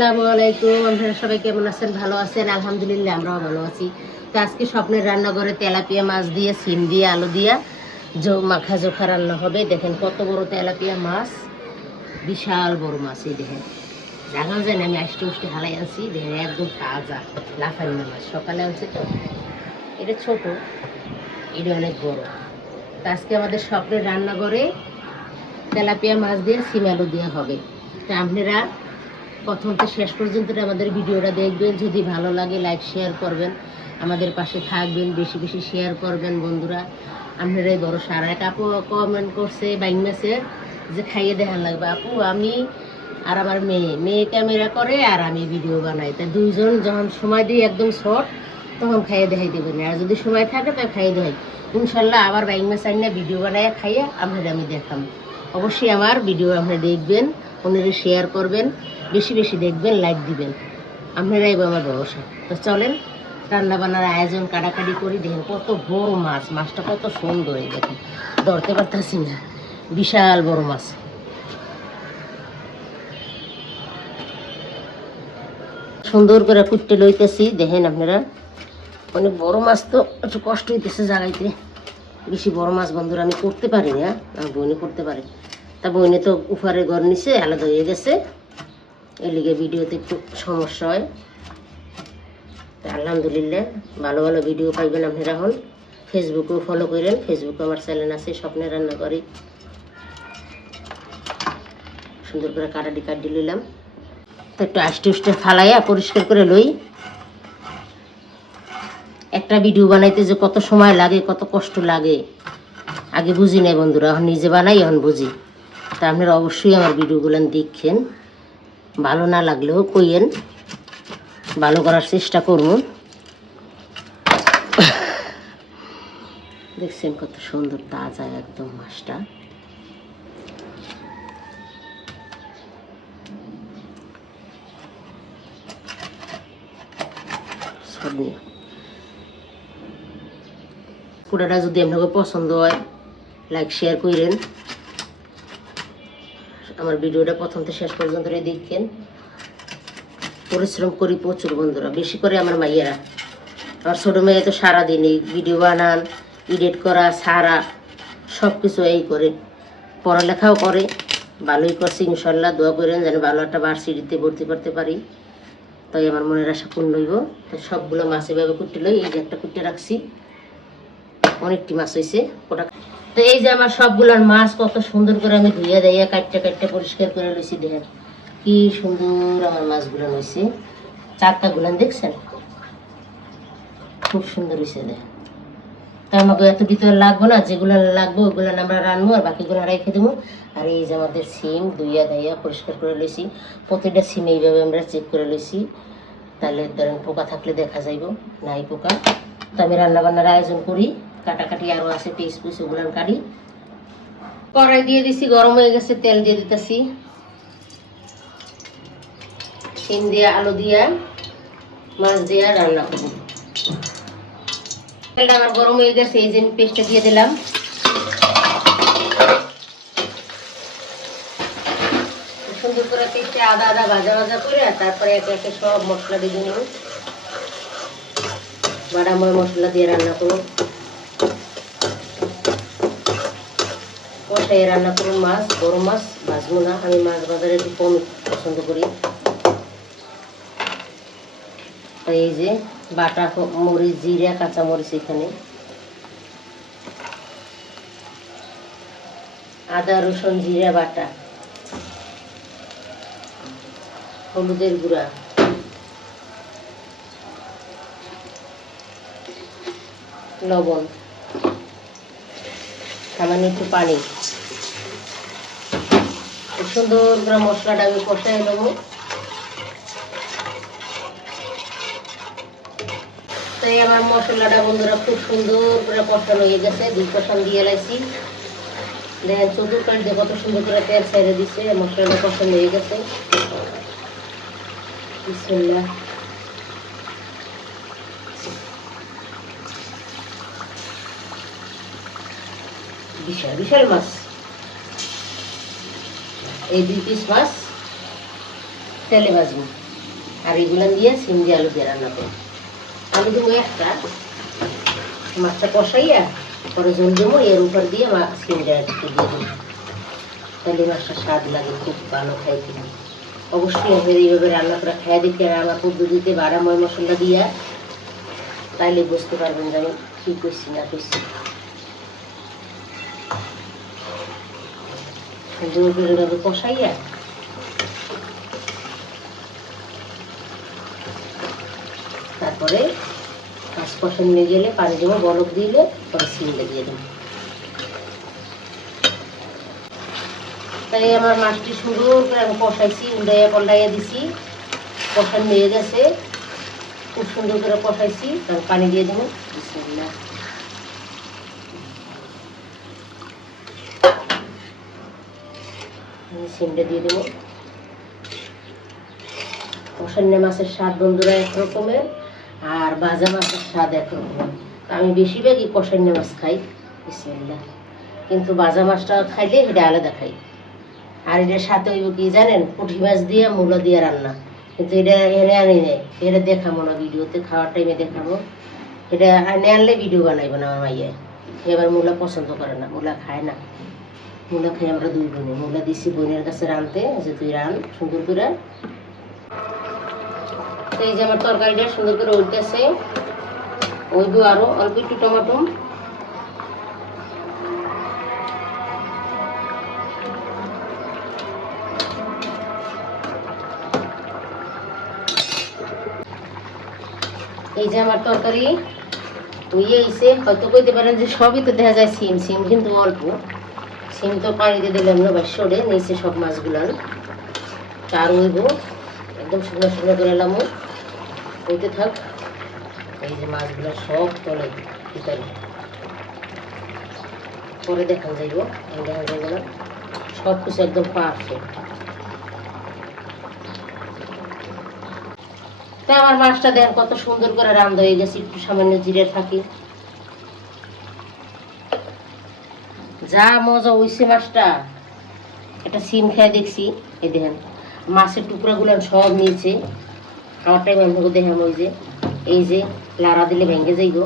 আসসালামু আলাইকুম। আপনারা সবাই কেমন আছেন? ভালো আছেন? আলহামদুলিল্লাহ, আমরাও ভালো আছি। তো আজকে স্বপ্নের রান্নাঘরে তেলাপিয়া মাছ দিয়ে, সিম দিয়ে, আলু দিয়া মাখা জোখা রান্না হবে। দেখেন কত বড় তেলাপিয়া মাছ। বিশাল বড় মাছ এই দেখেন। আমি আষ্টে উষ্টে হালাই আনছি। দেখেন একদম তাজা লাফানি মাছ। সকালে তো। এটা ছোট, এটা অনেক বড়। তো আজকে আমাদের স্বপ্নের রান্নাঘরে তেলাপিয়া মাছ দিয়ে, সিম আলু দেওয়া হবে। তো আপনারা প্রথম থেকে শেষ পর্যন্ত আমাদের ভিডিওটা দেখবেন। যদি ভালো লাগে লাইক শেয়ার করবেন। আমাদের পাশে থাকবেন, বেশি বেশি শেয়ার করবেন বন্ধুরা। আপনারাই বড় সারা আপু কমেন্ট করছে বাইং মেসের যে খাইয়ে দেখান লাগবে। আপু, আমি আর আমার মেয়ে। মেয়ে ক্যামেরা করে আর আমি ভিডিও বানাই। তা দুইজন যখন সময় দিই একদম শর্ট তখন খাইয়ে দেখাই দেবেন আর যদি সময় থাকে তাই খাইয়ে দেখাই। ইনশাল্লাহ আবার বাইং মেস আইনা ভিডিও বানায়, খাইয়ে আপনাদের আমি দেখাম। অবশ্যই আমার ভিডিও আপনারা দেখবেন ওনারা শেয়ার করবেন। বেশি বেশি দেখবেন লাইক দিবেন। আপনারাই আমার ভরসা। তো চলেন রান্না বান্নার আয়োজন কাটাকাটি করি। দেখেন কত বড় মাছ, মাছটা কত সুন্দর এই দেখেন। ধরতে পারতেছি না। বিশাল বড় মাছ। সুন্দর করে কুটতে লইতেছি। দেখেন আপনারা, অনেক বড় মাছ তো একটু কষ্ট হইতেছে জাগাইতে। বেশি বড় মাছ বন্ধুরা আমি করতে পারি না, আমার বইনে করতে পারে। তা বইনে তো উফারে ঘর নিচে আলাদা হয়ে গেছে। এই লিগে ভিডিওতে একটু সমস্যা হয়। তা আলহামদুলিল্লাহ, ভালো ভালো ভিডিও পাইবেন আপনারা এখন। ফেসবুকেও ফলো করেন। ফেসবুকে আমার চ্যানেল আছে, স্বপ্নে রান্না করি। সুন্দর করে কাটাটি কাটি লইলাম। তো একটু আষ্টে উষ্টে ফালাইয়া পরিষ্কার করে লই। একটা ভিডিও বানাইতে যে কত সময় লাগে, কত কষ্ট লাগে, আগে বুঝি নাই বন্ধুরা, এখন নিজে বানাই, এখন বুঝি। তা আপনারা অবশ্যই আমার ভিডিওগুলো দেখছেন ভালো না লাগলেও কইয়েন। ভালো করার চেষ্টা করব দেখছেন কত সুন্দর তাজা একদম মাছটা। পুরাটা যদি আপনাকে পছন্দ হয় লাইক শেয়ার করেন আমার ভিডিওটা প্রথম থেকে শেষ পর্যন্ত দেখেন। পরিশ্রম করি প্রচুর বন্ধুরা, বেশি করে আমার মাইয়েরা। আমার ছোটো মেয়ে তো সারাদিনই ভিডিও বানান, এডিট করা, সারা সব কিছু এই করে। পড়ালেখাও করে, ভালোই করছে, ইনশাল্লাহ দোয়া করেন যেন ভালো একটা ভার্সিটিতে ভর্তি করতে পারি। তাই আমার মনের আশা পূর্ণ হইব। তাই সবগুলো মাছ এভাবে কুটে লই এই যে একটা কুটে রাখছি, অনেকটি মাছ হয়েছে ওটা তো এই যে আমার সবগুলার মাছ কত সুন্দর করে আমি ধুইয়া দেয়া কাটতে কাটতে পরিষ্কার করে লইছি দেখেন কি সুন্দর আমার মাছগুলো হয়েছে চারটা গুলান দেখছেন? খুব সুন্দর হয়েছে দেখেন তা আমাকে এত ভিতরে লাগবো না, যেগুলো লাগবো ওগুলো আমরা রানবো আর বাকিগুলো রেখে দেবো। আর এই যে আমাদের সিম ধুইয়া দাইয়া পরিষ্কার করে লইছি। প্রতিটা সিম এইভাবে আমরা চেক করে লইছি। তাহলে ধরেন পোকা থাকলে দেখা যাইব, নাই পোকা। তো আমি রান্নাবান্নার আয়োজন করি। কাটাকাটি আরও আছে পিস পিস ওগুলো কাটি কড়াই দিয়ে দিছি, গরম হয়ে গেছে, তেল দিয়ে দিতেছি। সিম দিয়া, আলু দিয়ে, মাছ দিয়ে রান্না করব। তেলটা আমার গরম হয়ে গেছে, এই যে পেস্টটা দিয়ে দিলাম। সুন্দর করে পেস্টে আদা আদা ভাজা ভাজা করে, আর তারপরে একে একে সব মশলা দিয়ে দিলাম। বাদাময় মশলা দিয়ে রান্না করুন কষাই রান্না করুন মাছ, বড় মাছ ভাজবো না। আমি মাছ বাজারে একটু কম পছন্দ করি। এই যে বাটা মরিচ, জিরা কাঁচা মরিচ এখানে। আদা, রসুন, জিরা, বাটা। হলুদের গুঁড়া। লবণ। সামান্য একটু পানি। সুন্দর করে মশলাটা আমি কষাই নেব। তাই আমার মশলাটা বন্ধুরা খুব সুন্দর করে কষানো হয়ে গেছে, দুই কষান দিয়ে লাইছি দেখেন চতুর্পাশ দিয়ে কত সুন্দর করে তেল ছেড়ে দিচ্ছে মশলাটা কষানো হয়ে গেছে। বিশাল বিশাল মাছ। এই দুই পিস মাছ, তেলে ভাজবো। আর এগুলো দিয়ে সিম দিয়ে আলু দিয়ে রান্না করব। আলু দেবো একটা মাছটা কষাইয়া, পরে জল দেবো, এর উপর দিয়ে মা সিমটা একটু দিয়ে দেবো। তাহলে মাছটা স্বাদ লাগে, খুব ভালো খাইতে। অবশ্যই আমাদের এইভাবে রান্না করে খেয়ে দিতে আর আমার পদ্ধতিতে বাড়া ময় মশলা দিয়া, তাইলে বুঝতে পারবেন যে আমি কী করছি, না করছি। এভাবে কষাইয়া? তারপরে মাছ কষানো নিয়ে গেলে পানি দেবো বরফ দিলে পরে সিমটা দিয়ে দেবো। তাই আমার মাছটি সুন্দর কষাইছি, উল্টাইয়া পাল্টাইয়া দিছি। কষান নিয়ে গেছে, খুব সুন্দর করে কষাইছি তারপর পানি দিয়ে দেবো। বিসমিল্লাহ। সিমটা দিয়ে দেবো। কষান্নে মাছের স্বাদ বন্ধুরা একরকমের, আর ভাজা মাছের স্বাদ একরকমের। আমি বেশিরভাগই কষান্নে মাছ খাই, বিসমিল্লাহ। কিন্তু ভাজা মাছটা খাইলে এটা আলাদা খাই। আর এটার সাথে হইব কি জানেন, পুঁটি মাছ দিয়ে, মূলো দিয়ে রান্না। কিন্তু এটা এনে আনি নেই, এটা দেখাবো না ভিডিওতে, খাওয়ার টাইমে দেখাবো। এটা এনে আনলে ভিডিও বানাইবো না আমার মাইয়ে। এবার মূলা পছন্দ করে না, মূলা খায় না। মূলা খাই আমরা দুই বোনে। মূলা দিছি বোনের কাছে রানতে যে তুই রান সুন্দর করে। তো এই যে আমার তরকারিটা সুন্দর করে উঠতেছে। ওইব আরও, অল্প একটু টমেটো। এই যে আমার তরকারি হয়ে আইছে হয়তো কইতে পারেন যে সবই তো দেখা যায় সিম সিম কিন্তু অল্প। সিম তো পানিতে দিলাম না বা সরে নিচে সব মাছগুলান চার হইব একদম শুকনো শুকনো করে এলাম। হইতে থাক, এই যে মাছগুলো সব তলে ভিতরে। পরে দেখান যাইব দেখান যাইব না। সব কিছু একদম পারফেক্ট তা আমার মাছটা দেন, কত সুন্দর করে রান্না হয়ে গেছে, একটু সামান্য জিরে থাকি। যা মজা হইছে মাছটা। একটা সিম খেয়ে দেখছি, এই দেখেন, মাছের টুকরাগুলো সব নিয়েছে। খাওয়ার টাইম আমি দেখেন ওই যে, এই যে লাড়া দিলে ভেঙে যাইব।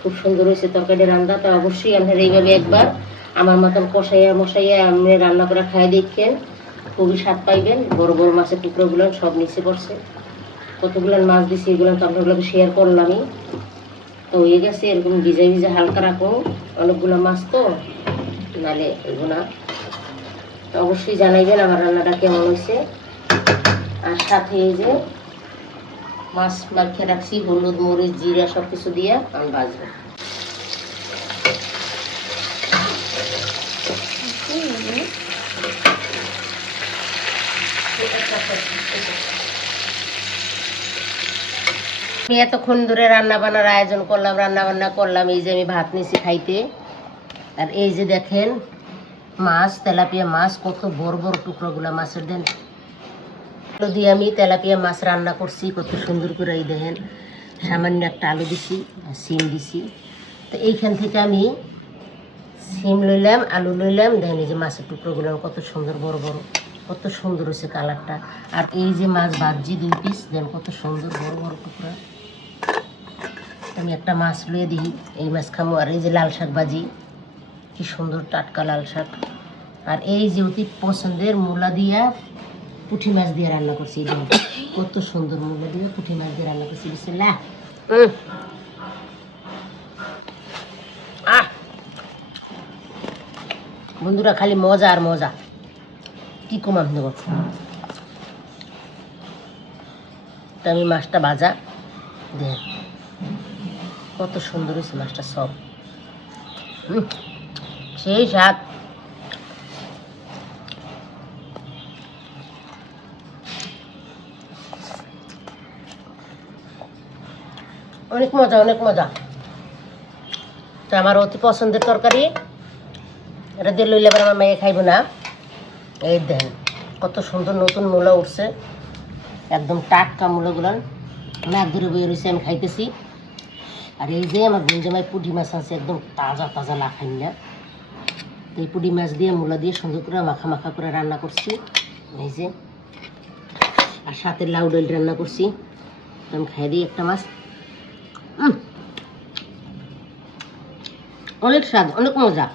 খুব সুন্দর হয়েছে তরকারি রান্না, তো অবশ্যই আপনারা এইভাবে একবার আমার মতন কষাইয়া মশাইয়া আপনি রান্না করে খাই দেখেন। খুবই স্বাদ পাইবেন, বড় বড় মাছের টুকরোগুলো সব নিচে পড়ছে। কতগুলো মাছ দিছি এগুলো তো আপনাগুলোকে শেয়ার করলামই। তো হয়ে গেছে এরকম ভিজে ভিজে হালকা রাখো, অনেকগুলো মাছ তো, নালে এগুলো তো অবশ্যই জানাইবেন আমার রান্নাটা কেমন হয়েছে। আর সাথে এই যে মাছ মাখিয়ে রাখছি, হলুদ, মরিচ, জিরা সব কিছু দিয়ে আমি ভাজবো। আমি এতক্ষণ ধরে রান্না বান্নার আয়োজন করলাম রান্না বান্না করলাম, এই যে আমি ভাত নিছি খাইতে। আর এই যে দেখেন, মাছ, তেলাপিয়া মাছ, কত বড় বড় টুকরোগুলা মাছের দেন। দিয়ে আমি তেলাপিয়া মাছ রান্না করছি, কত সুন্দর করে এই দেখেন, সামান্য একটা আলু দিছি, সিম দিছি। তো এইখান থেকে আমি সিম লইলাম, আলু লইলাম, দেখেন এই যে মাছের টুকরোগুলো কত সুন্দর বড় বড়, কত সুন্দর হয়েছে কালারটা। আর এই যে মাছ ভাজি দুই পিস দেন কত সুন্দর বড় বড় টুকরা। আমি একটা মাছ লুয়ে দিই। এই মাছ খামো আর এই যে লাল শাক ভাজি কি সুন্দর টাটকা লাল শাক। আর এই যে অতি পছন্দের মূলা দিয়া পুঁটি মাছ দিয়ে রান্না করছি এই কত সুন্দর মূলা দিয়ে পুঁটি মাছ দিয়ে রান্না করছি বিসমিল্লাহ। বন্ধুরা খালি মজা আর মজা। কি কমাম দেব? আমি মাছটা ভাজা। দেখ। কত সুন্দর হয়েছে মাছটা সব। সেই স্বাদ অনেক মজা অনেক মজা। তো আমার অতি পছন্দের তরকারি এটা দিয়ে লইলে আবার আমার মেয়ে খাইব না। এই দেন কত সুন্দর নতুন মূলা উঠছে একদম টাটকা মূলাগুলো নাক ধরে বয়ে রয়েছে, আমি খাইতেছি। আর এই যে আমার গুঞ্জামাই পুঁটি মাছ আছে, একদম তাজা তাজা লাখাই না তো এই পুঁটি মাছ দিয়ে মূলা দিয়ে সুন্দর করে মাখা মাখা করে রান্না করছি। এই যে, আর সাথে লাউ ডাল রান্না করছি। আমি খাই দিই একটা মাছ। অনেক স্বাদ, অনেক মজা।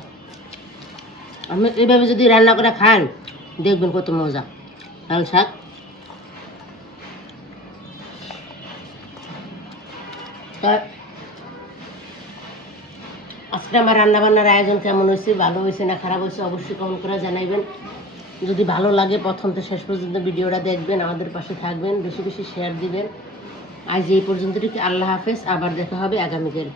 আপনি এইভাবে যদি রান্না করে খান, দেখবেন কত মজা। লাল শাক। তা আজকে আমার রান্নাবান্নার আয়োজন কেমন হয়েছে, ভালো হয়েছে না খারাপ হয়েছে অবশ্যই কমেন্ট করে জানাইবেন। যদি ভালো লাগে প্রথম তো শেষ পর্যন্ত ভিডিওটা দেখবেন, আমাদের পাশে থাকবেন, বেশি বেশি শেয়ার দিবেন। আজ এই পর্যন্ত আল্লাহ হাফেজ, আবার দেখা হবে আগামীকাল।